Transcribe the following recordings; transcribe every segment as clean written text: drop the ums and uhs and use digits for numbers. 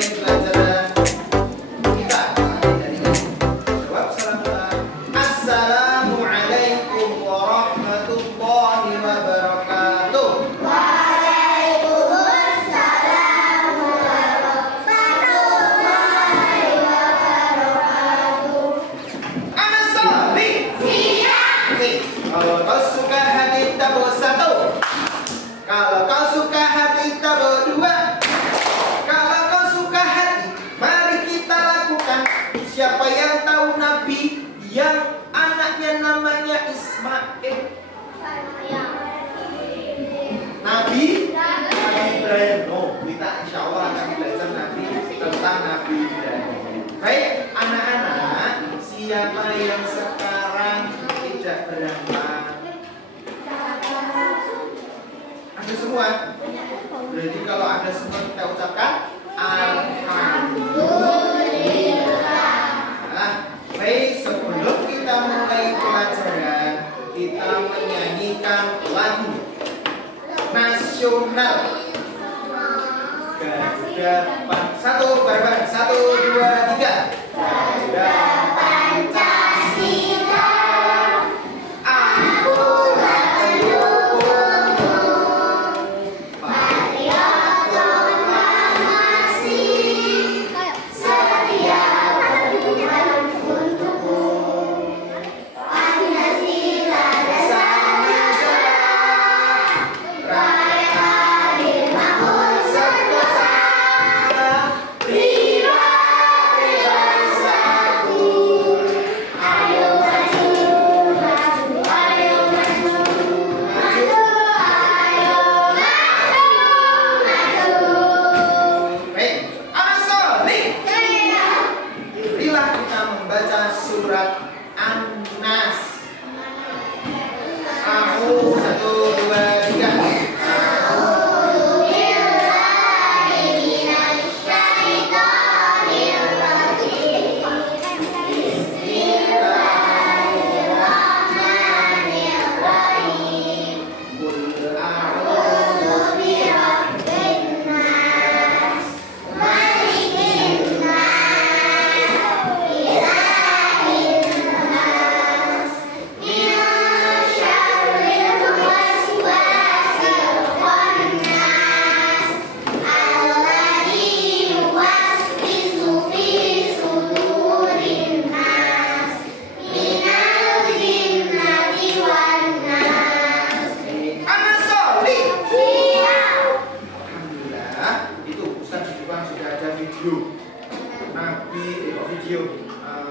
pelajaran kita. Jawab salam. Assalamualaikum warahmatullahi wabarakatuh. Waalaikumsalam warahmatullahi wabarakatuh. Anak Salih. Siap. Oke, kalau kau suka hati tabur 1. Kalau kau suka hati tabur 2. Kalau kau suka hati, mari kita lakukan. Siapa yang tahu Nabi yang anaknya namanya Ismail? Nabi Ibrahim. Oh, kita insya Allah akan belajar Nabi tentang Nabi Ibrahim. Baik, anak-anak, siapa yang sekarang tidak berangkat? Ada semua? Berarti kalau ada semua kita ucapkan Alhamdulillah. Baik, sebelum kita mulai pelajaran, kita menyanyikan lagu nasional. Garuda Pancasila. 1 bareng-bareng. 1, 2, 3. Garuda Pancasila. Akulah pendukungmu. Patriot proklamasi. Setia berjuang untukmu. Pancasila dasar negara. Rakyat adil makmur sentosa. Pribadi bersatu. Ayo maju, maju, ayo maju. Maju, ayo maju, maju. Baik, Asoli. Marilah kita membaca surat An-Nas. Aku 1, 2, 3.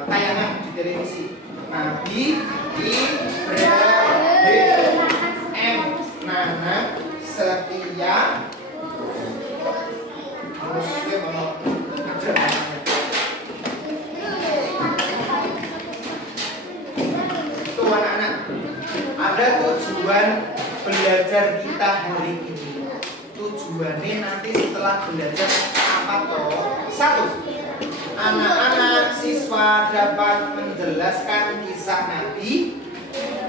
Tayangan di televisi. Nabi Ibrahim M. Nana setia. Itu anak-anak. Ada tujuan belajar kita hari ini. Tujuannya nanti setelah belajar apa toh? 1. Anak-anak siswa dapat menjelaskan kisah Nabi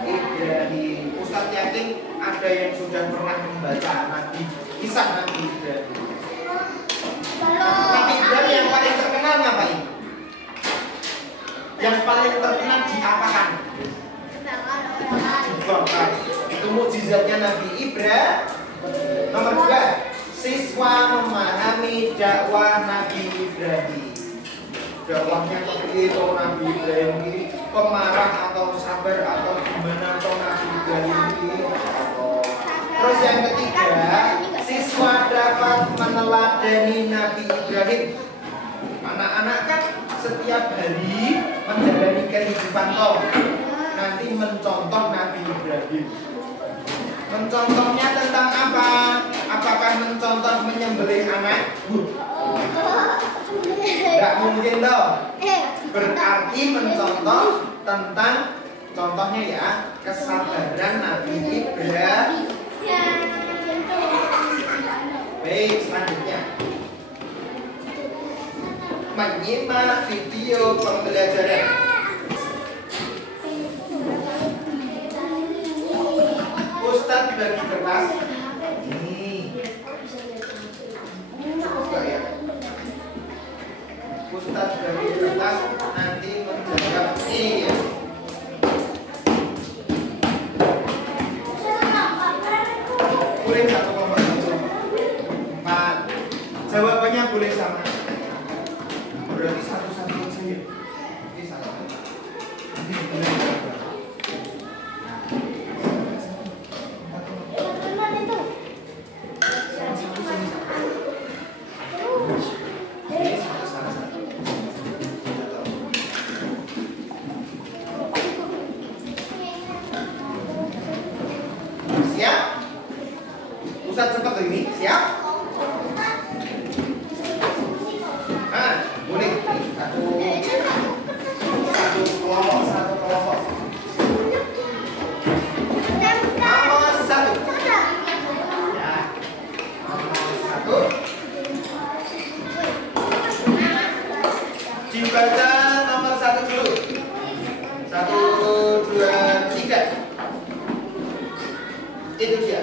Ibrahim. Ustadz yakin ada yang sudah pernah membaca kisah Nabi Ibrahim. Nabi Ibrahim yang paling terkenal ngapain? Yang paling terkenal diapakan? Dibakar. Itu mukjizatnya Nabi Ibrahim. Nomor 2, siswa memahami dakwah Nabi Ibrahim. Dakwahnya seperti itu Nabi Ibrahim ini pemarah atau sabar atau gimana atau Nabi Ibrahim ini. Terus yang ketiga, siswa dapat meneladani Nabi Ibrahim. Anak-anak kan setiap hari menjalani kehidupan toh. Nanti mencontoh Nabi Ibrahim. Mencontohnya tentang apa? Apakah mencontoh menyembelih anak? Tidak mungkin dong. Berarti mencontoh tentang contohnya ya kesabaran Nabi Ibrahim. Baik, selanjutnya menyimak video pembelajaran. Ustadz bagi kertas. Ini cukup gak ya? Ustaz sudah beri kertas, nanti menjawab ini ya. Boleh satu kelompok empat. Jawabannya boleh sama. Berarti satu-satu saja. Ini salah. Nanti boleh. Siap? Ustaz cepat ini, siap? Nah, boleh. Satu kelompok. Nomor satu. Ya. Nomor satu. Dibaca nomor satu dulu. 1, 2, 3. Itu dia.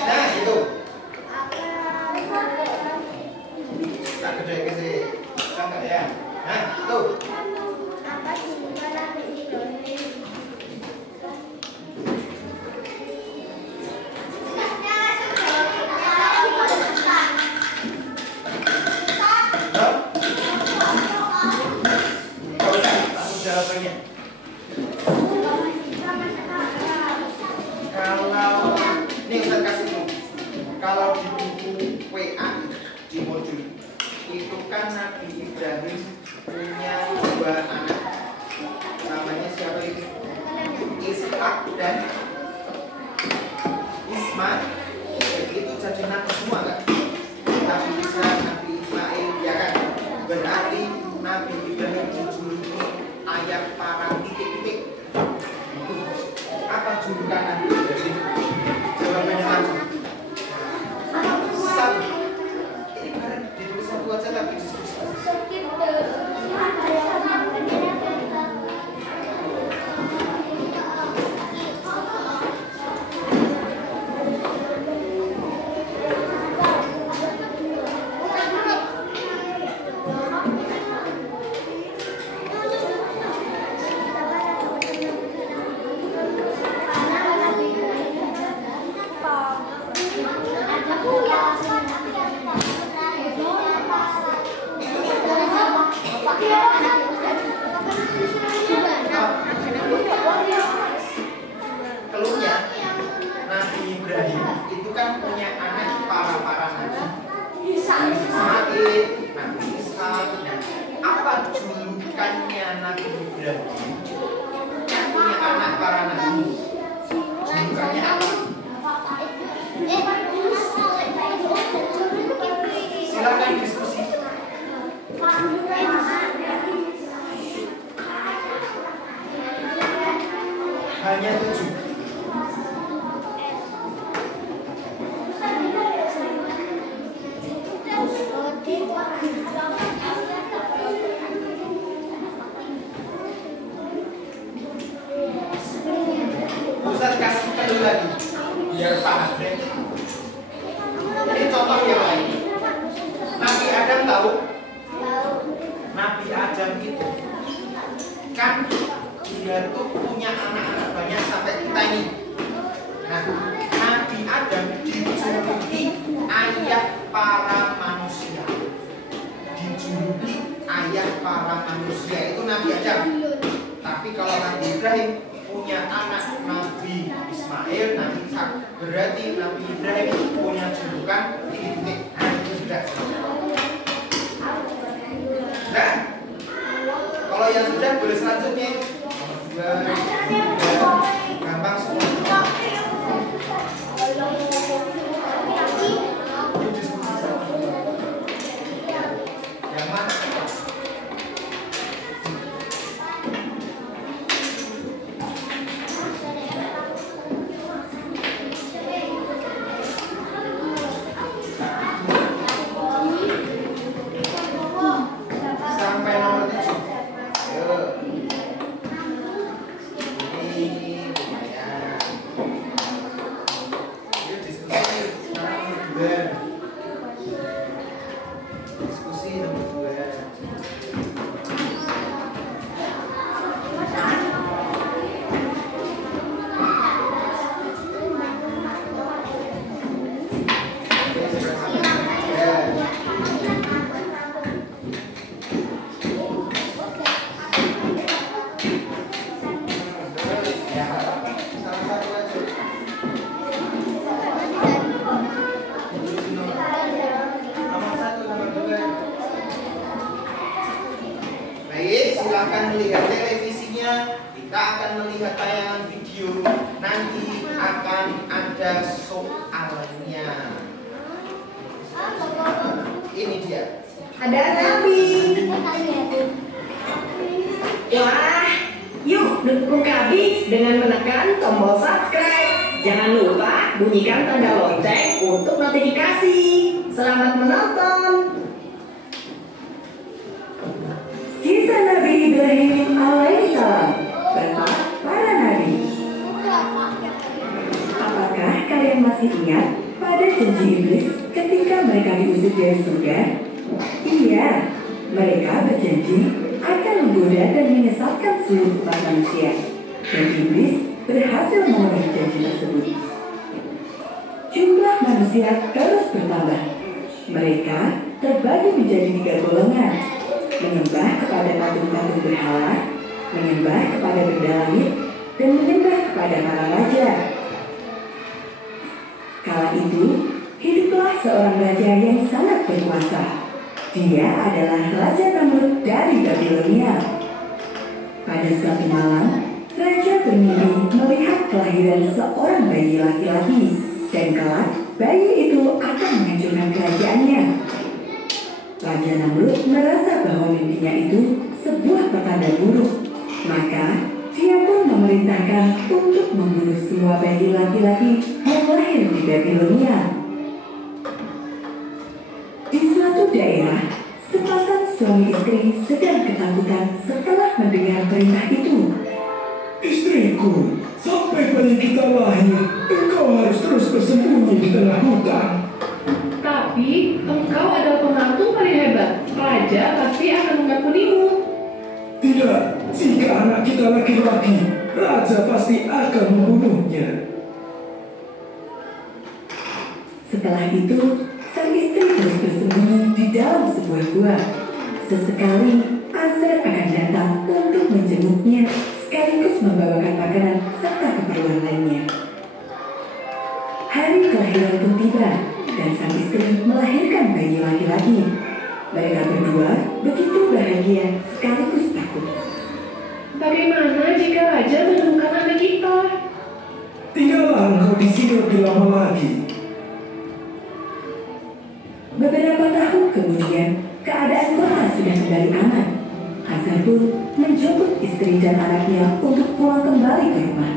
Nah, itu. Tak gede ke sih. Enggak ya. Nah, tuh. Jawabannya. Kalau ini Ustaz kasih dulu. Kalau di buku WA di modul itu kan Nabi Ibrahim punya 2 anak. Namanya siapa itu? Ishak dan Ismail. Itu jadi nabi semua kan? Nabi Isa, Nabi Ismail, ya kan? Berarti Nabi Ibrahim dijuluki ayat para titik-titik. Apa julukan Nabi Ibrahim? Jawabannya langsung. Satu. Ini barang ditulis satu aja tapi diskusi. Keluhnya Nabi Ibrahim itu kan punya anak para nabi. Ismail, Nabi Ishak. Apa julukannya Nabi Ibrahim yang punya anak para nabi? Julukannya apa? Silakan diskusi. Hanya 7. Ustaz kasih dulu lagi biar paham deh. Ini contoh yang lain. Nabi Adam tahu? Nabi Adam itu kan dia tuh punya anak-anak banyak sampai kita ini. Nah, Nabi Adam dijuluki ayah para manusia. Dijuluki ayah para manusia itu Nabi Adam. Tapi kalau Nabi Ibrahim punya anak Nabi Ismail, Nabi Ishak, berarti Nabi Ibrahim punya julukan titik. Nah, itu sudah. Nah, kalau yang sudah boleh selanjutnya. Gampang semua. Yang mana? Sampai nomor 7. Ayo. Ini lumayan. akan melihat televisinya, kita akan melihat tayangan video, nanti akan ada soalnya. Ini dia. Ada Nabi. Wah, yuk dukung kami dengan menekan tombol subscribe. Jangan lupa bunyikan tanda lonceng untuk notifikasi. Selamat menonton. Kisah Nabi Ibrahim alaihissalam tentang para nabi. Apakah kalian masih ingat pada janji iblis ketika mereka diusir dari surga? Iya, mereka berjanji akan menggoda dan menyesatkan seluruh umat manusia. Dan iblis berhasil memenuhi janji tersebut. Jumlah manusia terus bertambah. Mereka terbagi menjadi 3 golongan: menyembah kepada patung-patung berhala, menyembah kepada benda langit, dan menyembah kepada para raja. Kala itu, hiduplah seorang raja yang sangat berkuasa. Dia adalah Raja Namrud dari Babilonia. Pada suatu malam, raja bermimpi melihat kelahiran seorang bayi laki-laki, dan kelak bayi itu akan menghancurkan kerajaannya. Raja Namrud merasa bahwa mimpinya itu sebuah pertanda buruk. Maka dia pun memerintahkan untuk membunuh semua bayi laki-laki yang lahir di Babilonia. Di suatu daerah, sepasang suami istri sedang ketakutan setelah mendengar perintah itu. Istriku, sampai bayi kita lahir, engkau harus terus bersembunyi di tengah hutan. Tapi engkau adalah pembantu paling hebat. Raja pasti akan mengampunimu. Tidak, jika anak kita laki-laki, raja pasti akan membunuhnya. Setelah itu, sang istri terus bersembunyi di dalam sebuah gua. Sesekali, Azar akan datang untuk menjenguknya, sekaligus membawakan makanan serta keperluan lainnya. Hari kelahiran pun tiba, dan sang istri melahirkan bayi laki-laki. Mereka berdua begitu bahagia sekaligus takut. Bagaimana jika raja menemukan anak kita? Tinggallah engkau di sini lebih lama lagi. Beberapa tahun kemudian, keadaan kota sudah kembali aman. Azar pun menjemput istri dan anaknya untuk pulang kembali ke rumah.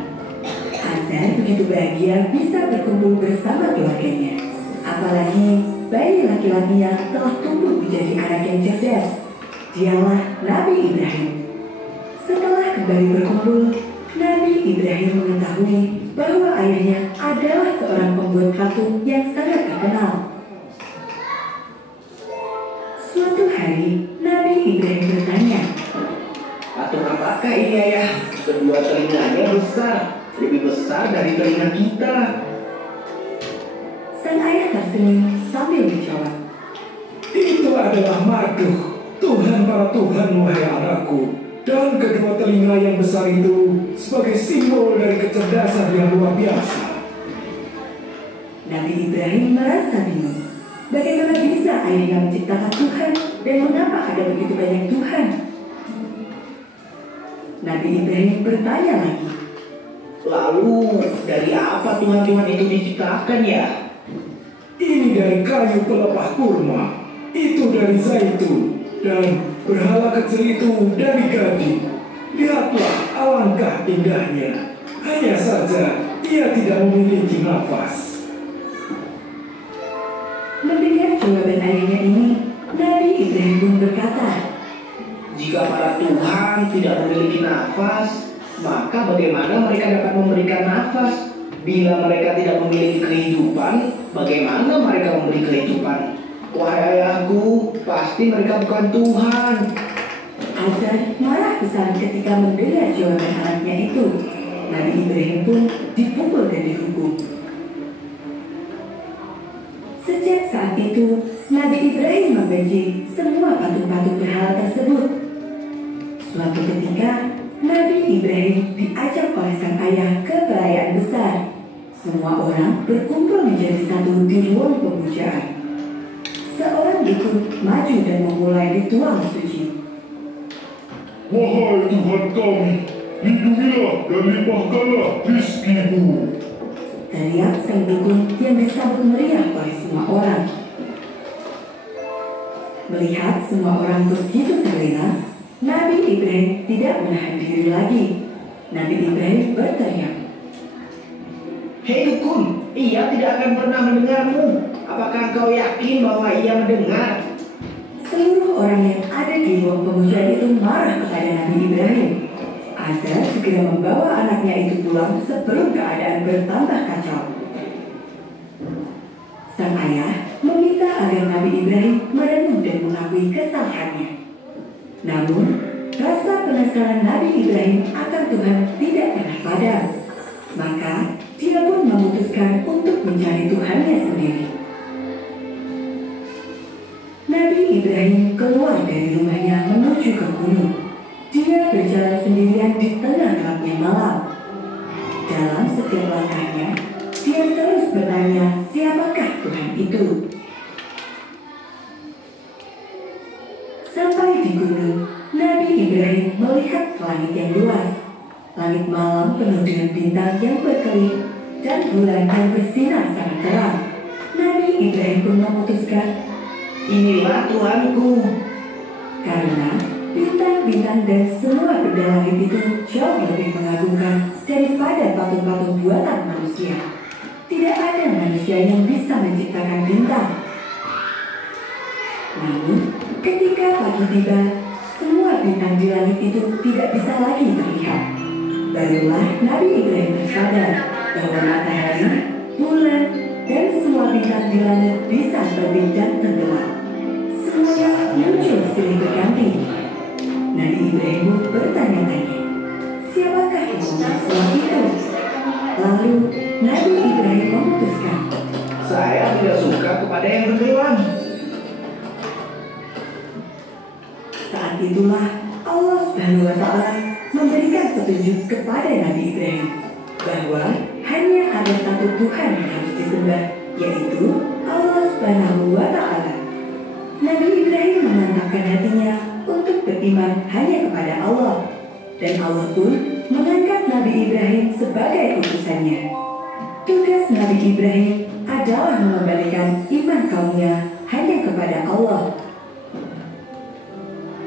Azar begitu bahagia bisa berkumpul bersama keluarganya. Apalagi bayi laki-lakinya telah tumbuh menjadi anak yang cerdas. Dialah Nabi Ibrahim. Setelah kembali berkumpul, Nabi Ibrahim mengetahui bahwa ayahnya adalah seorang pembuat patung yang sangat terkenal. Suatu hari, Nabi Ibrahim bertanya, "Patung apakah ini, ayah? Kedua telinganya besar, lebih besar dari telinga kita." Sang ayah tersenyum sambil menjawab, Itu adalah Marduk, Tuhan para Tuhan, wahai anakku. Dan kedua telinga yang besar itu sebagai simbol dari kecerdasan yang luar biasa. Nabi Ibrahim merasa bingung. Bagaimana bisa ayahnya menciptakan Tuhan dan mengapa ada begitu banyak Tuhan? Nabi Ibrahim bertanya lagi, Lalu, dari apa Tuhan-Tuhan itu diciptakan ya? Ini dari kayu pelepah kurma, itu dari zaitun, dan berhala kecil itu dari gading. Lihatlah alangkah indahnya. Hanya saja ia tidak memiliki nafas. mendengar jawaban ayahnya ini, Nabi Ibrahim pun berkata, Jika para Tuhan tidak memiliki nafas, maka bagaimana mereka dapat memberikan nafas? Bila mereka tidak memiliki kehidupan, bagaimana mereka memberi kehidupan? Wahai ayahku, pasti mereka bukan Tuhan. Azar marah besar ketika mendengar jawaban anaknya itu. Nabi Ibrahim pun dipukul dan dihukum. Sejak saat itu, Nabi Ibrahim membenci semua patung-patung berhala tersebut. Suatu ketika, Nabi Ibrahim diajak oleh sang ayah ke perayaan besar. Semua orang berkumpul menjadi satu di ruang pemujaan. Seorang dukun maju dan memulai ritual suci. Wahai Tuhan kami, lindungilah dan limpahkanlah rizki-Mu. Teriak sang dukun yang disambut meriah oleh semua orang. Melihat semua orang begitu terlena, Nabi Ibrahim tidak menahan diri lagi. Nabi Ibrahim berteriak, Hei dukun, ia tidak akan pernah mendengarmu. Apakah kau yakin bahwa ia mendengar? seluruh orang yang ada di ruang pemujaan itu marah kepada Nabi Ibrahim. Azar segera membawa anaknya itu pulang sebelum keadaan bertambah kacau. Sang ayah meminta agar Nabi Ibrahim merenung dan mengakui kesalahannya. Namun, rasa penasaran Nabi Ibrahim akan Tuhan tidak pernah padam. Maka, dia pun memutuskan untuk mencari Tuhannya sendiri. Nabi Ibrahim keluar dari rumahnya menuju ke gunung. Dia berjalan sendirian di tengah gelapnya malam. Dalam setiap langkahnya, dia terus bertanya siapakah Tuhan itu. Sampai di gunung, Nabi Ibrahim melihat langit yang luas. Langit malam penuh dengan bintang yang berkelip dan bulan yang bersinar sangat terang. Nabi Ibrahim pun memutuskan, Inilah Tuhanku. karena bintang-bintang dan semua benda langit itu jauh lebih mengagumkan daripada patung-patung buatan manusia. Tidak ada manusia yang bisa menciptakan bintang. Namun, ketika pagi tiba, semua bintang di langit itu tidak bisa lagi terlihat. Barulah Nabi Ibrahim tersadar bahwa matahari, bulan, dan semua bintang di langit bisa terbit dan tenggelam. Semuanya muncul silih berganti. Nabi Ibrahim bertanya-tanya, siapakah yang membuat semua itu? Lalu Nabi Ibrahim memutuskan, Saya tidak suka kepada yang tenggelam. saat itulah Allah Subhanahu wa Ta'ala memberikan petunjuk kepada Nabi Ibrahim bahwa hanya ada satu Tuhan yang harus disembah, yaitu Allah Subhanahu wa Ta'ala. Nabi Ibrahim memantapkan hatinya untuk beriman hanya kepada Allah, dan Allah pun mengangkat Nabi Ibrahim sebagai utusannya. Tugas Nabi Ibrahim adalah mengembalikan iman kaumnya hanya kepada Allah.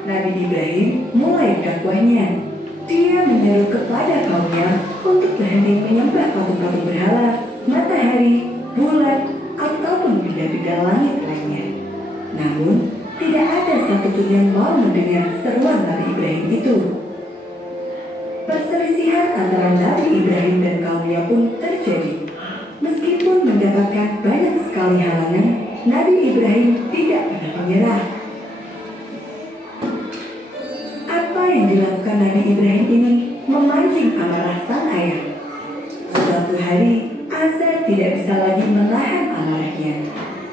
Nabi Ibrahim mulai dakwahnya. Dia menyeru kepada kaumnya untuk berhenti menyembah patung-patung berhala, matahari, bulan, ataupun benda-benda langit lainnya. Namun, tidak ada satupun yang mau mendengar seruan Nabi Ibrahim itu. Perselisihan antara Nabi Ibrahim dan kaumnya pun terjadi. Meskipun mendapatkan banyak sekali halangan, Nabi Ibrahim tidak pernah menyerah. Apa yang dilakukan Nabi Ibrahim ini memancing amarah sang ayah. Suatu hari, Azar tidak bisa lagi menahan amarahnya.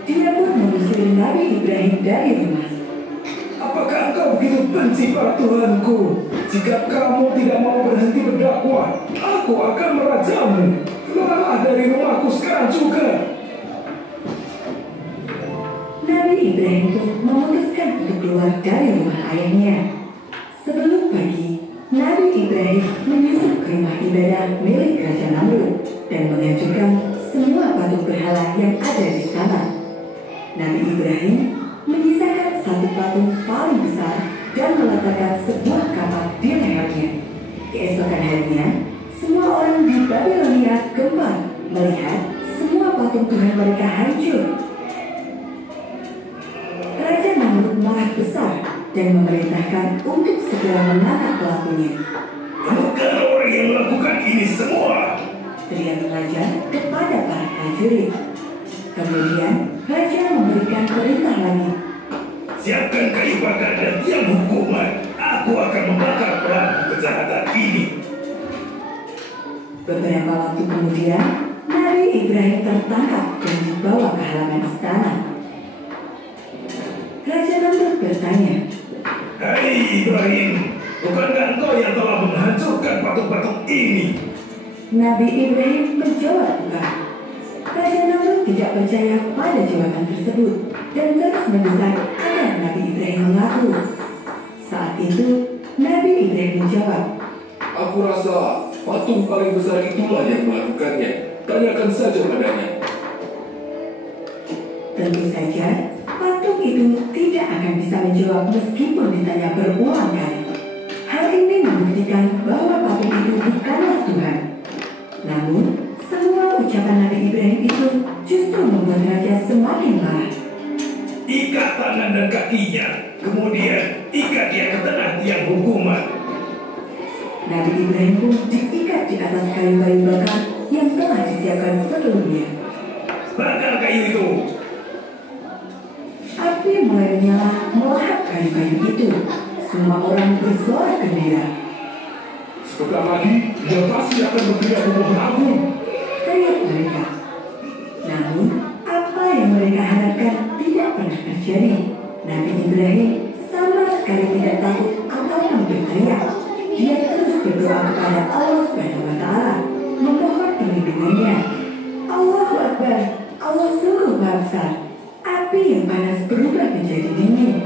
Dia pun mengusir Nabi Ibrahim dari rumah. Apakah engkau begitu benci pada Tuhanku? Jika kamu tidak mau berhenti berdakwah, aku akan merajamu. Keluarlah dari rumahku sekarang juga. Nabi Ibrahim pun memutuskan untuk keluar dari rumah ayahnya. Sebelum pagi, Nabi Ibrahim menyusup ke rumah ibadah milik Raja Namrud dan menghancurkan semua patung berhala yang ada di sana. Nabi Ibrahim menyisakan satu patung paling besar dan meletakkan sebuah kapal di lehernya. Keesokan harinya, semua orang di Babilonia gempar melihat semua patung Tuhan mereka hancur. Raja Namrud marah besar dan memerintahkan untuk segera menangkap pelakunya. Bukan orang yang melakukan ini semua. Teriak raja kepada para prajurit. Kemudian raja memberikan perintah lagi. Siapkan kayu bakar dan tiang hukuman. Aku akan membakar pelaku kejahatan ini. Beberapa waktu kemudian, Nabi Ibrahim tertangkap dan dibawa ke halaman istana. Raja Namrud bertanya, Hai Ibrahim, bukankah engkau yang telah menghancurkan patung-patung ini? Nabi Ibrahim menjawab bukan. Raja Namrud tidak percaya pada jawaban tersebut dan terus mendesak agar Nabi Ibrahim mengaku. Saat itu, Nabi Ibrahim menjawab, Aku rasa patung paling besar itulah yang melakukannya. Tanyakan saja padanya. tentu saja patung itu tidak akan bisa menjawab meskipun ditanya berulang kali. Hal ini membuktikan bahwa patung itu bukanlah Tuhan. Namun, semua ucapan Nabi Ibrahim itu justru membuat raja semakin marah. Ikat tangan dan kakinya, kemudian ikat dia ke tengah tiang hukuman. Nabi Ibrahim pun diikat di atas kayu-kayu bakar yang telah disiapkan sebelumnya. Bakar kayu itu. Api mulai menyala melahap kayu-kayu itu. Semua orang bersorak gembira. Sebentar lagi, dia pasti akan bergerak ke pohon agung. Teriak mereka. Namun, apa yang mereka harapkan tidak pernah terjadi. Nabi Ibrahim sama sekali tidak takut atau berteriak. Dia terus berdoa kepada Allah Subhanahu wa Ta'ala, memohon perlindungannya. Allahu Akbar, Allah sungguh Maha Besar. Api yang panas berubah menjadi dingin.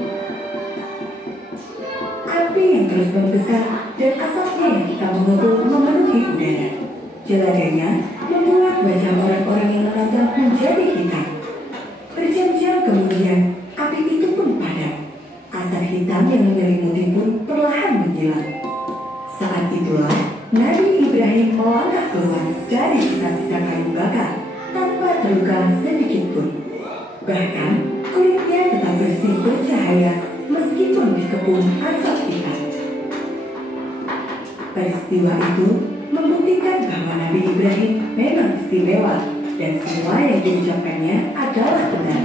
Api yang terus membesar dan asapnya yang hitam mengepul memenuhi udara. Jeladanya membuat wajah orang-orang yang menonton menjadi hitam. Berjam-jam kemudian, api itu pun padam. Asap hitam yang menyelimuti pun perlahan menghilang. Saat itulah Nabi Ibrahim melangkah keluar dari sisa-sisa kayu bakar tanpa terluka sedikit pun. Bahkan kulitnya tetap bersih bercahaya meskipun dikepung asap hitam. Peristiwa itu membuktikan bahwa Nabi Ibrahim memang istimewa dan semua yang diucapkannya adalah benar.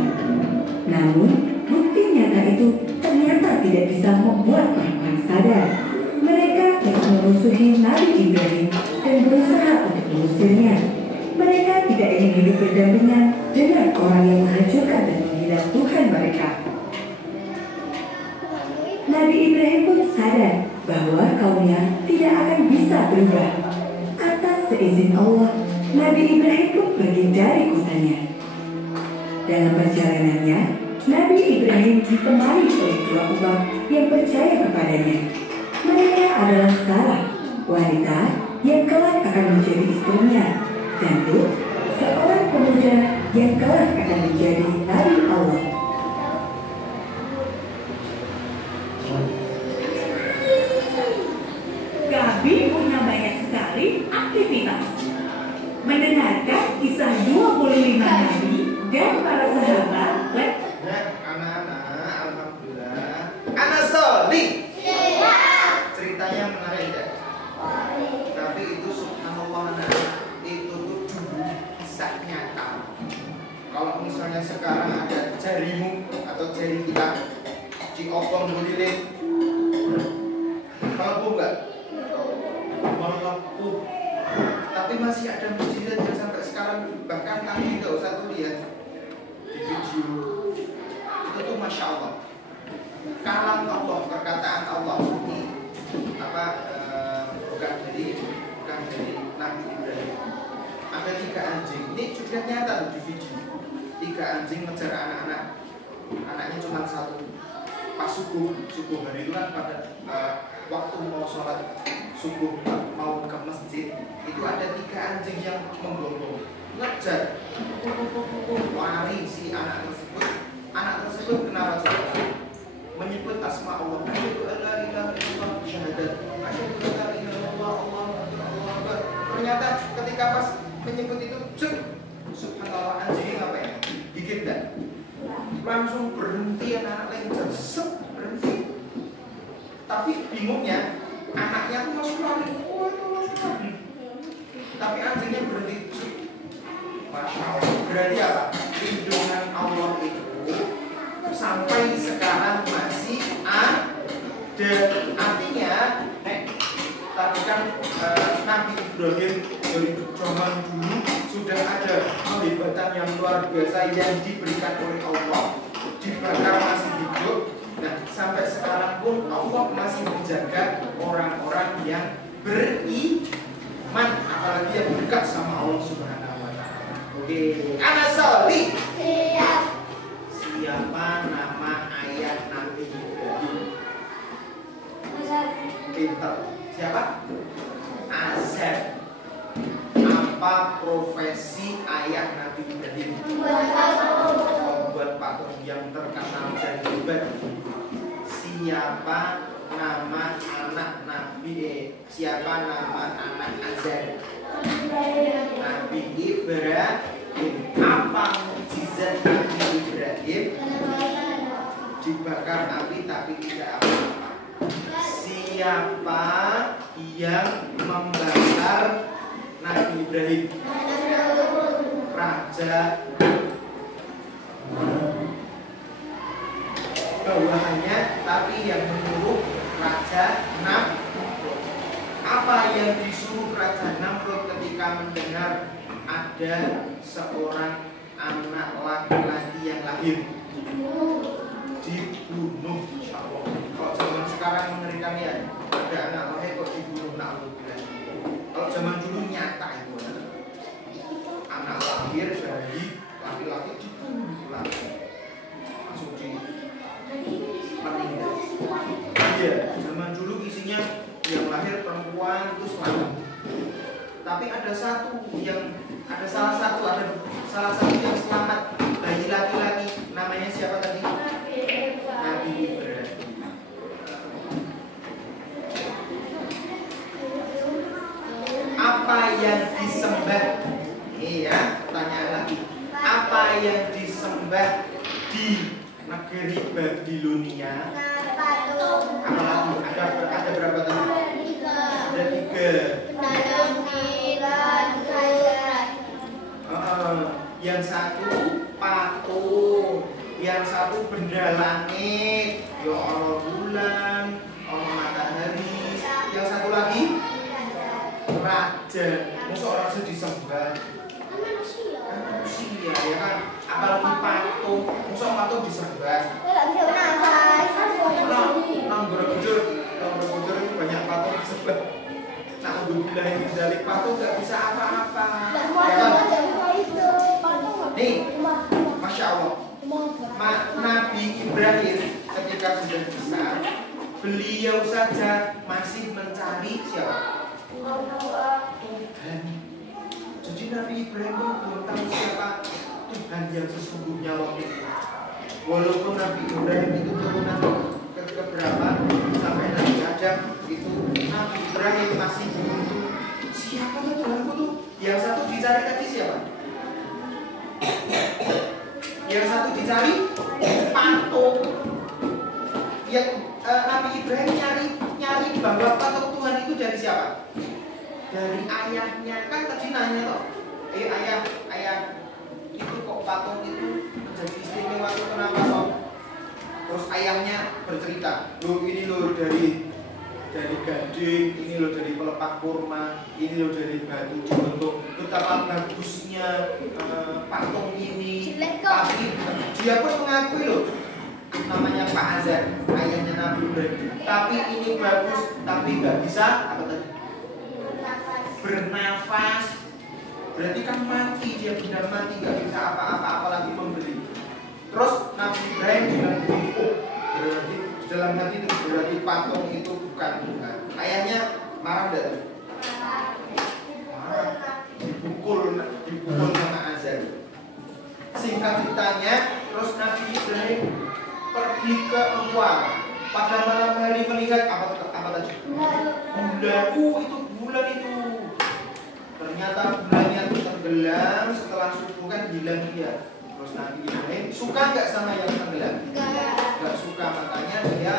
Namun, bukti nyata itu ternyata tidak bisa membuat orang-orang sadar. Mereka terus memusuhi Nabi Ibrahim dan berusaha untuk mengusirnya. Mereka tidak ingin hidup berdampingan dengan orang yang menghancurkan dan menghina Tuhan mereka. Nabi Ibrahim pun sadar bahwa kaumnya tidak akan bisa berubah. Atas seizin Allah, Nabi Ibrahim pun pergi dari kotanya. Dalam perjalanannya, Nabi Ibrahim ditemani oleh dua umat yang percaya kepadanya. Mereka adalah Sarah, wanita yang kelak akan menjadi istrinya, dan Lut, seorang pemuda yang kelak akan menjadi Nabi Allah. Kami punya banyak sekali aktivitas. Mendengarkan kisah 25 nabi dan para sahabat. Ya, anak-anak, alhamdulillah. Anak Soli. Ceritanya menarik ya. Tapi itu subhanallah, anak. Itu tuh dulu kisah nyata. Kalau misalnya sekarang ada jarimu atau jari kita diopong belilit, melepuh nggak? Melepuh. Tapi masih ada mujizat yang sampai sekarang bahkan kami nggak usah tuh lihat di video. Itu tuh masya Allah. Kalam Allah, perkataan Allah ini bukan dari Nabi Ibrahim. Ada 3 anjing. Ini juga nyata loh di video. 3 anjing ngejar anak-anak. Anaknya cuma 1. Pas subuh hari itu kan pada waktu mau sholat subuh mau ke masjid, itu ada 3 anjing yang menggonggong ngejar, lari si anak tersebut. Anak tersebut kenapa coba? Menyebut asma Allah. Asyhadu an la ilaha illallah, syahadat. Asyhadu an la ilaha illallah, Allahu akbar. Ternyata ketika pas menyebut itu, subhanallah, anjingnya ngapain? Gigit dan langsung berhenti, anak-anak lain ngejar, berhenti. Tapi bingungnya anaknya tuh masuk lari, tapi anjingnya berhenti. Masya Allah. Berarti apa? Lindungan Allah itu sampai sekarang masih ada. Artinya, tadi kan Nabi Ibrahim dari zaman dulu sudah ada kehebatan yang luar biasa yang diberikan oleh Allah, dibakar masih hidup. Nah, sampai sekarang pun Allah masih menjaga orang-orang yang beriman, apalagi yang dekat sama Allah Subhanahu wa Ta'ala. Oke, Anak Soli. Siapa nama ayah Nabi Ibrahim? pinter. Siapa? Azar. Apa profesi ayah Nabi Ibrahim? Membuat patung yang terkenal dan hebat. Siapa nama anak Nabi? Siapa nama anak Azar? Nabi Ibrahim. Apa mukjizat Nabi Ibrahim? Dibakar api tapi tidak apa-apa. Siapa yang membakar Nabi Ibrahim? Raja bawahannya, tapi yang menyuruh Raja Namrud. Apa yang disuruh Raja Namrud ketika mendengar ada seorang anak laki-laki yang lahir? Dibunuh. Kalau zaman sekarang mengerikan ya, ada anak lahir kok dibunuh. Kalau zaman dulu nyata itu anak lahir dari laki-laki dibunuh langsung di meninggal. Iya, zaman dulu isinya yang lahir perempuan itu selamat. Tapi ada salah satu yang selamat, bayi laki-laki, namanya siapa tadi? Nabi Ibrahim. Apa yang disembah? Iya, pertanyaan lagi. Apa yang disembah di negeri Babilonia? Apa lagi? Ada berapa tadi? Ada 3. Yang satu patung, yang satu benda langit, ya Allah bulan, Allah matahari. Yang satu lagi raja. Masa raja disembah? Manusia ya kan? Apalagi patung, masa patung disembah? Nang Borobudur itu banyak patung disembah. Nah, alhamdulillah ini dari patung gak bisa apa-apa. Nih, Masya Allah, Nabi Ibrahim ketika sudah besar, beliau saja masih mencari siapa? Tuhan. Jadi Nabi Ibrahim belum tahu siapa Tuhan yang sesungguhnya waktu itu. Walaupun Nabi Ibrahim itu turunan keberapa sampai Nabi Adam itu, Nabi Ibrahim masih begitu. Siapa tuh Tuhanku tuh? Yang satu dicari tadi siapa? Yang satu dicari patung. Yang Nabi Ibrahim nyari bahwa patung Tuhan itu dari siapa? Dari ayahnya. Kan tadi nanya loh, ayah itu kok patung itu menjadi istimewa itu kenapa kok? Terus ayahnya bercerita, loh ini loh dari gading, ini loh dari pelepah kurma, ini loh dari batu dibentuk. Betapa bagusnya patung ini. Tapi dia pun mengakui loh, namanya Pak Azhar, ayahnya Nabi Ibrahim. Tapi ini bagus, tapi nggak bisa apa tadi? Bernafas. Berarti kan mati, dia benar mati, nggak bisa apa-apa, apalagi memberi. Terus Nabi Ibrahim bilang begini, oh berarti dalam hati itu berarti patung itu bukan Tuhan. Ayahnya marah enggak? Marah. Dipukul sama Azhar. Singkat ceritanya, terus Nabi Ibrahim pergi ke luar. Pada malam hari melihat apa tadi? Bulan. Itu bulan itu. Ternyata bulannya tenggelam, setelah subuh kan hilang dia. Terus Nabi Ibrahim suka nggak sama yang tenggelam? Nggak suka, makanya dia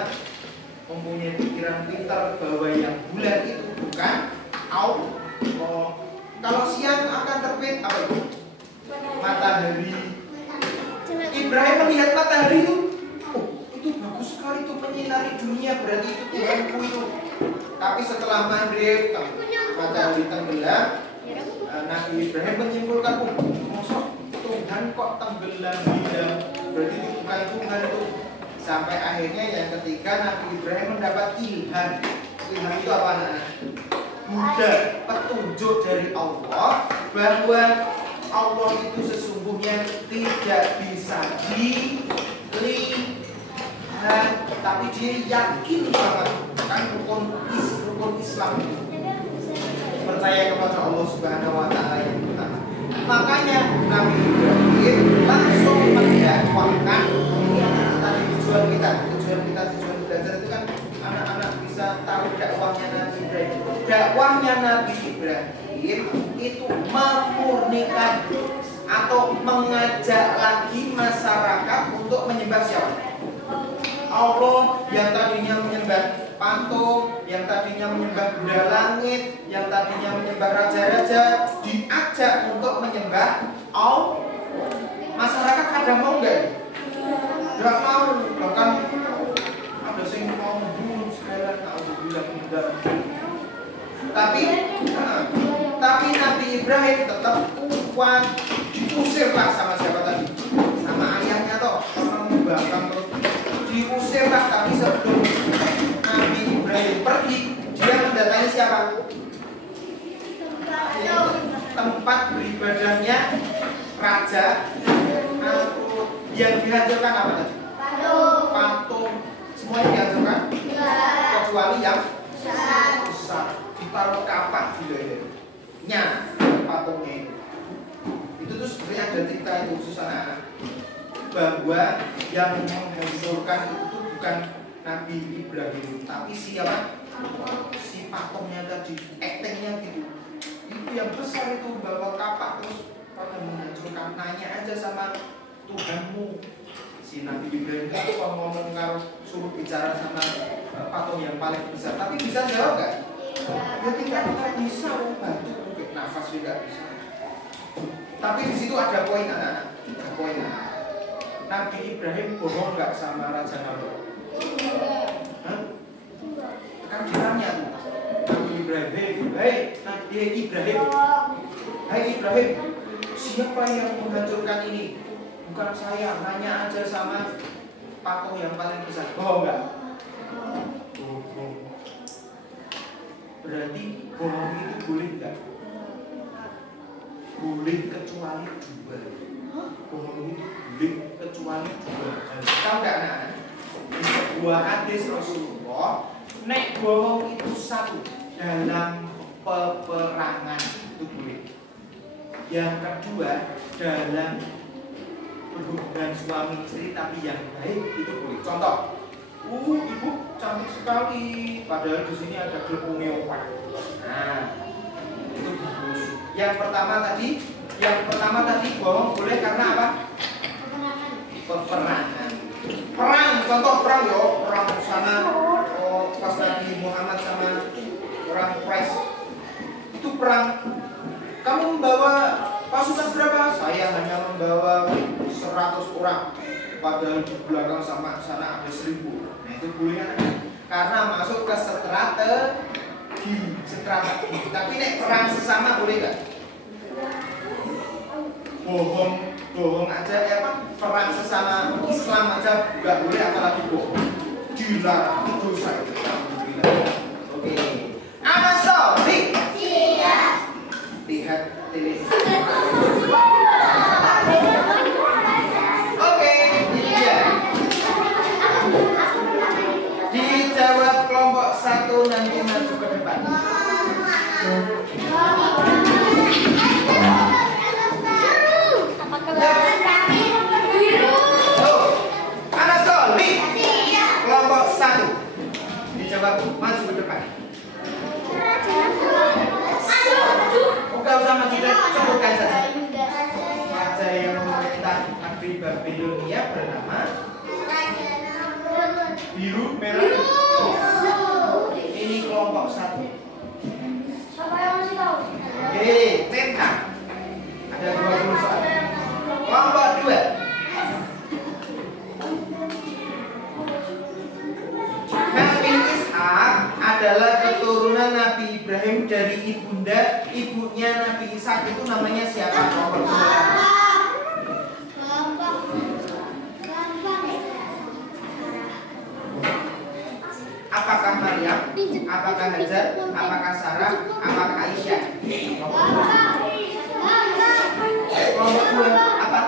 mempunyai pikiran pintar bahwa yang bulan itu bukan Allah. Kalau siang akan terbit apa itu? Matahari. Ibrahim melihat matahari itu, oh itu bagus sekali itu menyinari dunia, berarti itu Tuhanku itu. Tapi setelah maghrib matahari tenggelam, Nabi Ibrahim menyimpulkan, oh mosok Tuhan kok tenggelam hilang, berarti itu bukan Tuhan itu. Sampai akhirnya yang ketiga Nabi Ibrahim mendapat ilham. Ilham itu apa anak-anak? Buddha, petunjuk dari Allah bahwa Allah itu sesungguhnya tidak bisa dilihat, tapi dia yakin banget kan rukun Islam itu. Percaya kepada Allah Subhanahu wa Ta'ala yang pertama. Makanya Nabi Ibrahim langsung mendakwahkan tadi tujuan belajar itu kan anak-anak bisa tahu dakwahnya Nabi Ibrahim. Dakwahnya Nabi Ibrahim itu memurnikan atau mengajak lagi masyarakat untuk menyembah siapa? Allah. Yang tadinya menyembah patung, yang tadinya menyembah benda langit, yang tadinya menyembah raja-raja, diajak untuk menyembah Allah. Masyarakat ada mau nggak? Nggak mau, bahkan ada yang mau bunuh segala, alhamdulillah. Tapi Nabi Ibrahim tetap kuat, diusirlah sama siapa tadi? Sama ayahnya toh, orang membangkang terus. Diusirlah, tapi sebelum Nabi Ibrahim pergi, dia mendatangi siapa? Tempat beribadahnya raja Namrud. Yang dihancurkan apa tadi? Patung. Semuanya dihancurkan? Kecuali yang besar. Ditaruh kapak di lehernya patungnya itu. Itu tuh sebenarnya ada cerita itu khusus anak-anak, bahwa yang menghancurkan itu bukan Nabi Ibrahim, tapi siapa? Si patungnya tadi, actingnya gitu. Itu yang besar itu bawa kapak terus pada menghancurkan. Nanya aja sama Tuhanmu. Si Nabi Ibrahim itu ngomong kalau suruh bicara sama patung yang paling besar, tapi bisa jawab gak? Ya tidak bisa, bantu mungkin nafas juga bisa. Tapi di situ ada poin anak-anak, ada poin. Nabi Ibrahim bohong nggak sama Raja Namrud? Kan ditanya tuh, Nabi Ibrahim, Hai Ibrahim, siapa yang menghancurkan ini? Bukan saya, nanya aja sama patung yang paling besar. Bohong nggak? Bohong. Berarti bohong itu boleh nggak? Boleh kecuali dua. Bohong itu boleh kecuali dua. Tahu nggak anak-anak? Di sebuah hadis Rasulullah, nek bohong itu satu dalam peperangan itu boleh. Yang kedua dalam berhubungan suami istri tapi yang baik itu boleh. Contoh, ibu cantik sekali, padahal di sini ada gelembungnya opak. Nah, itu bagus. Yang pertama tadi bohong boleh karena apa? Peperangan. Perang, contoh perang perang sana pas Nabi Muhammad sama orang Quraisy. Itu perang. Kamu membawa pasukan berapa? Saya hanya membawa 100 orang. Padahal di belakang sama sana ada 1000. Nah itu boleh kan? Karena masuk ke strategi. Tapi nek perang sesama boleh nggak? Bohong aja ya Pak. Perang sesama Islam aja nggak boleh, apalagi bohong. Dilarang, itu dosa. Oke. Anak Sofi. Lihat televisi. Oke, ini dia. Dijawab kelompok 1 nanti maju ke depan. Anak Soli. Kelompok 1. Dijawab maju ke depan. Enggak usah maju, sebutkan saja. Raja yang memerintah negeri Babilonia bernama biru merah. Ini kelompok 1. Siapa yang masih tahu? Oke, centang. Ada 20 soal. Kelompok 2. Nabi Ishak adalah keturunan Nabi Ibrahim dari ibunya Nabi Ishak. Itu namanya siapa? Kelompok 2. Apakah Maryam? Apakah Hajar? Apakah Sarah? Apakah Aisyah? Kelompok 2 apa?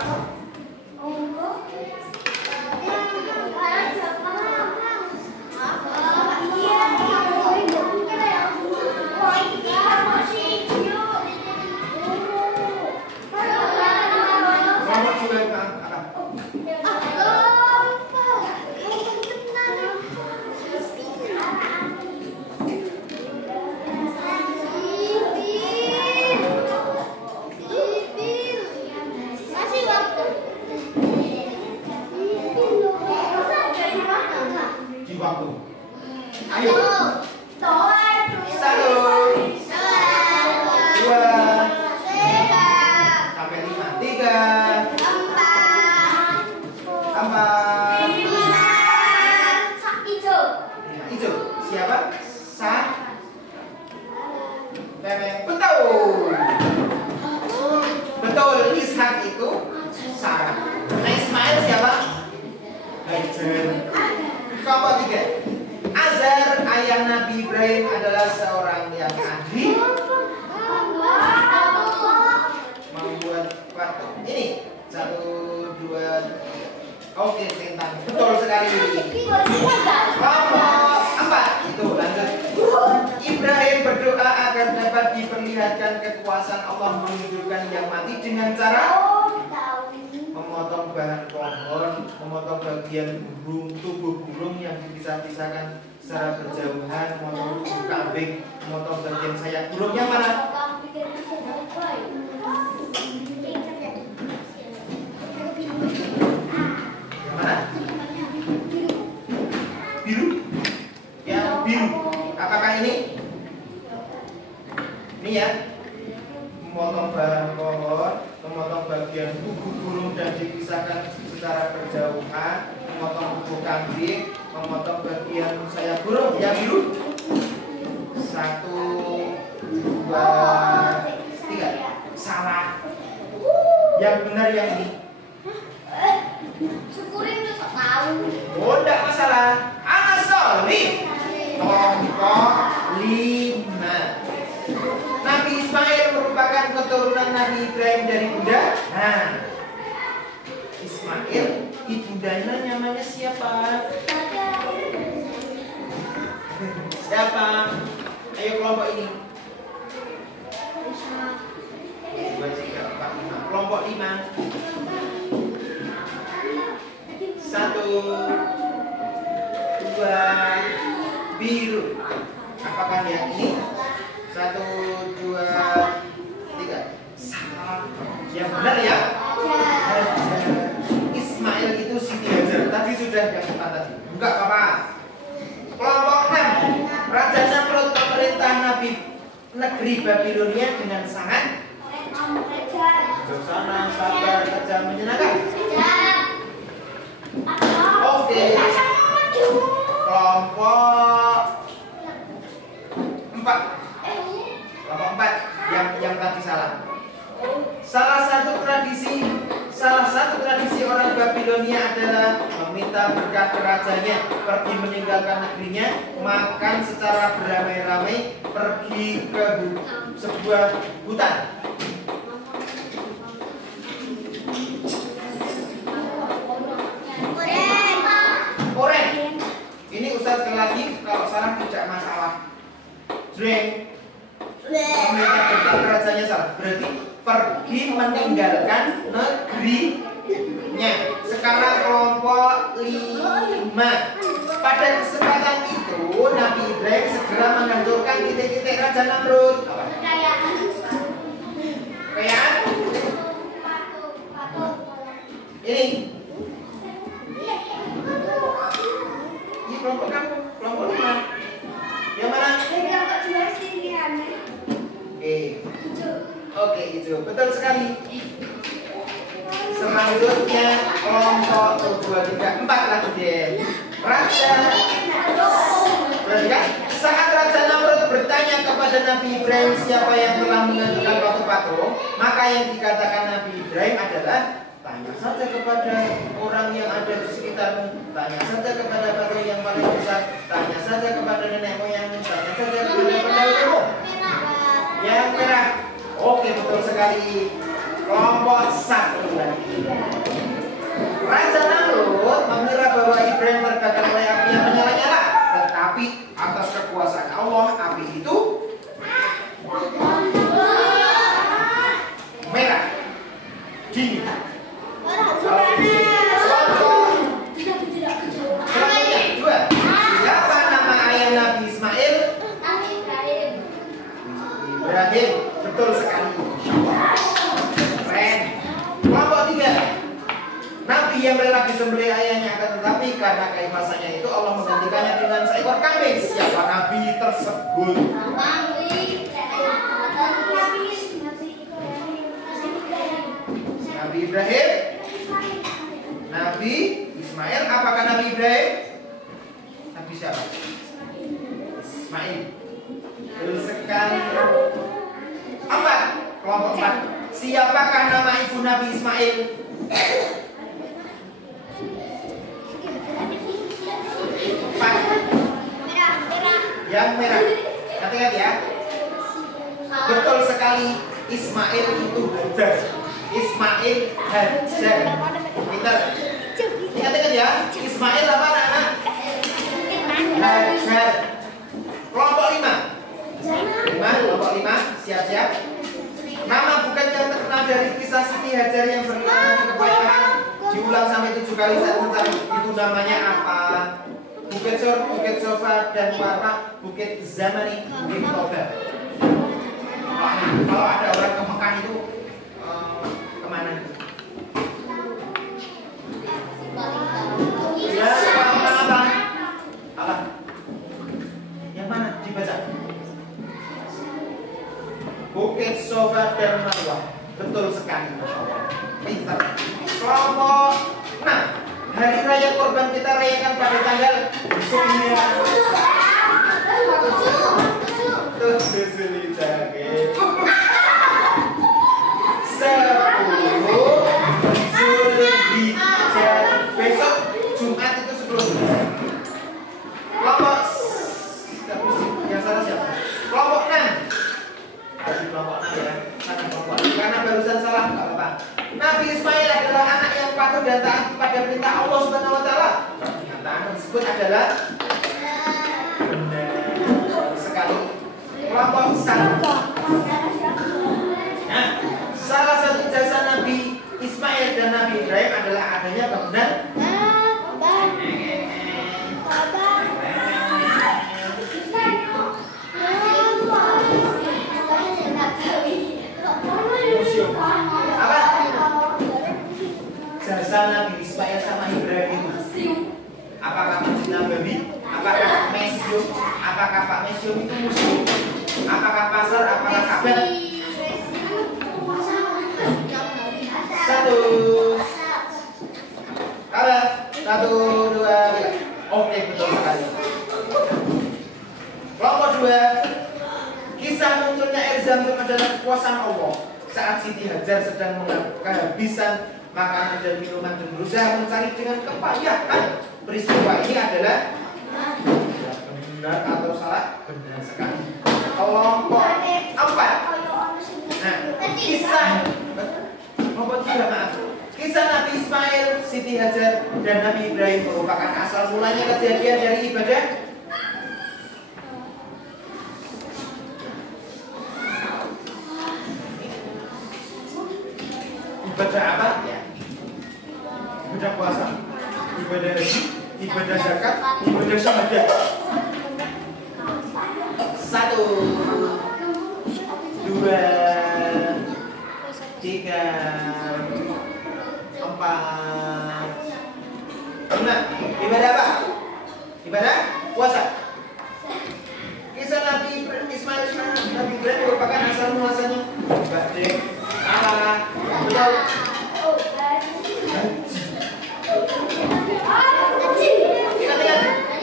Kelompok 3. Azar, ayah Nabi Ibrahim adalah seorang yang ahli membuat patung. Ini 1, 2. Oke, tentang betul sekali. Kelompok 4 itu lanjut. Ibrahim berdoa agar dapat diperlihatkan kekuasaan Allah menghidupkan yang mati dengan cara memotong bahan pohon, memotong bagian tubuh burung yang dipisah-pisahkan secara berjauhan, memotong tubuh kambing, memotong bagian sayap burung. Yang mana? Mana? Biru? Yang biru. Apakah ini? Ini ya. Memotong bahan pohon, memotong bagian tubuh burung dan dipisahkan secara berjauhan, memotong tubuh kambing, memotong bagian sayap burung. Yang biru? 1, 2, 3. Salah. Yang benar yang ini. Oh, enggak masalah. Ana solih. Kelompok 5. Nabi Ismail merupakan keturunan Nabi Ibrahim dari bunda. Nah, Ismail, ibundanya namanya siapa? Siapa? Ayo kelompok ini. 2, 3, 4, 5. Kelompok 5. 1, 2, biru. Apakah yang ini? 1, 2, 3. Salah. Yang benar ya? Ismail itu Siti Hajar. Tadi sudah yang tepat tadi. Buka apa? Kelompok 6. Raja Namrud memerintah negeri Babilonia dengan sangat bijaksana, sabar, kerja menyenangkan. Oke. Kelompok 4. Kelompok 4 yang tadi salah. Salah satu tradisi orang Babilonia adalah meminta berkat ke rajanya, pergi meninggalkan negerinya, makan secara beramai-ramai, pergi ke sebuah hutan. Oren. Ini Ustaz sekali lagi, kalau salah tidak masalah. Drink. Meminta berkat ke rajanya salah. Berarti pergi meninggalkan negerinya. Sekarang kelompok 5. Pada kesempatan itu Nabi Ibrahim segera menghancurkan titik-titik Raja Namrud. Kekayaan? Ini kelompok kamu, kelompok 5. Yang mana? Oke, hijau. Betul sekali. Selanjutnya kelompok 2, 3, 4 lagi deh. Raja. Perhatikan. Saat Raja Namrud bertanya kepada Nabi Ibrahim siapa yang telah menghancurkan batu patung, maka yang dikatakan Nabi Ibrahim adalah tanya saja kepada orang yang ada di sekitarmu, tanya saja kepada batu yang paling besar, tanya saja kepada nenek moyangmu, tanya saja kepada pendahulumu. Yang merah. Oke, betul sekali. Kelompok 1 lagi. Raja Namrud mengira bahwa Ibrahim terbakar oleh api yang menyala-nyala, tetapi atas kekuasaan Allah api itu merah, dingin. Selanjutnya 2. Siapa nama ayah Nabi Ismail? Ibrahim. Betul sekali. Keren. Kelompok 3. Nabi yang rela disembelih ayahnya, akan tetapi karena keikhlasannya itu Allah menggantikannya dengan seekor kambing. Siapa nabi tersebut? Nabi Ibrahim, Nabi Ismail. Apakah Nabi Ibrahim? Nabi siapa? Ismail. Betul sekali. 4. Kelompok 4. Siapakah nama ibu Nabi Ismail? Yang merah. Ingat ya. Betul sekali, Ismail itu Hajar. Ismail Hajar. Pintar. Ingat ya, Ismail apa anak-anak? Hajar. Kelompok 5. Kelompok 5, siap-siap. Nama bukan yang terkenal dari kisah Siti Hajar yang bernama kebanyakan diulang sampai 7 kali saat mencari. Itu namanya apa? Bukit Sur, Bukit Sofa, dan Warna, Bukit Zamani, Bukit Toba. Kalau ada orang ke Mekah itu kemana? Ya, apa? Yang mana? Dibaca. Bukit Sofa dan Marwah. Betul sekali. Pintar. Kelompok 6. Hari Raya Kurban kita rayakan pada tanggal 10 Zulhijjah. Besok Jumat itu 10. Kelompok yang salah siapa? Kelompok 6. Tadi kelompok 6 ya. Karena barusan salah nggak apa-apa. Nabi Ismail adalah anak yang patuh dan taat pada perintah Allah Subhanahu wa taala. Perkataan tersebut adalah benar sekali. Kelompok 1. Nah, salah satu jasa Nabi Ismail dan Nabi Ibrahim adalah adanya bangunan museum. Apa? Jasa Nabi Ismail sama Ibrahim. Apakah Masjid Nabawi? Apakah museum? Apakah Pak Museum itu museum? Apakah pasar? Apakah Ka'bah? 1. Kalah. 1, 2, 3. Oke, betul sekali. Kelompok 2. Kisah munculnya air Zam-Zam adalah kekuasaan Allah. Saat Siti Hajar sedang kehabisan makanan dan minuman dan berusaha mencari dengan kepayahan. Peristiwa ini adalah benar atau salah? Benar sekali. Kelompok 4. Nah, kisah kelompok 3, maaf. Kisah Nabi Ismail, Siti Hajar, dan Nabi Ibrahim merupakan asal mulanya kejadian dari ibadah apa? Ya. Ibadah puasa, ibadah haji, ibadah zakat, ibadah syahadat. 1, 2, 3, 4, 5. Ibadah apa? Ibadah puasa. Kisah Nabi Ismail dan Nabi Ibrahim merupakan asal muasalnya ibadah Allah. Betul.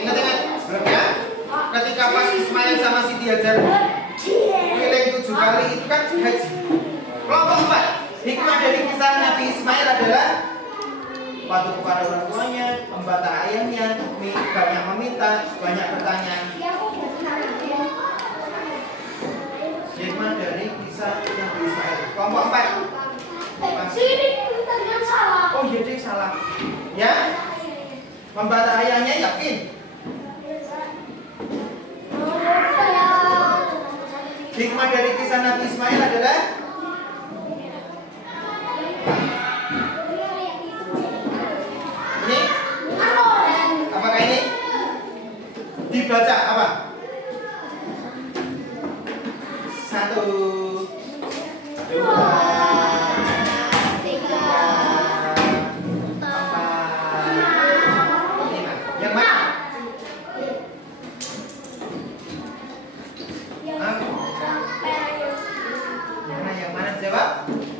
Ingat. Sebelumnya ketika pas Ismail sama Siti Hajar keliling 7 kali itu kan haji. Kelompok 4. Hikmah dari kisah Nabi Ismail adalah patuh kepada orang tuanya, membantah ayahnya, banyak meminta, banyak bertanya. Hikmah dari kisah Nabi Ismail. Kelompok 4. Oh iya deh, salah. Ya, membantah ayahnya yakin. Hikmah dari kisah Nabi Ismail adalah ini. Apakah ini? Dibaca apa? 1, 2, 3, 4, 5. Yang mana? Yang mana? Jawab.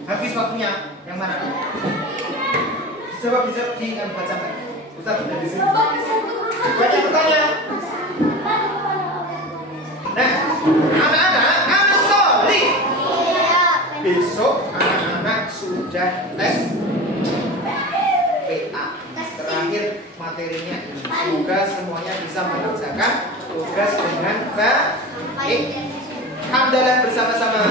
Habis waktunya. Yang mana? Jawab bisa baca nggak? Ustaz udah di sini. Banyak bertanya. Nah, anak-anak, anak solih. Besok anak-anak sudah tes PA. Terakhir materinya ini. Semoga semuanya bisa mengerjakan tugas dengan baik. Hamdalah bersama-sama.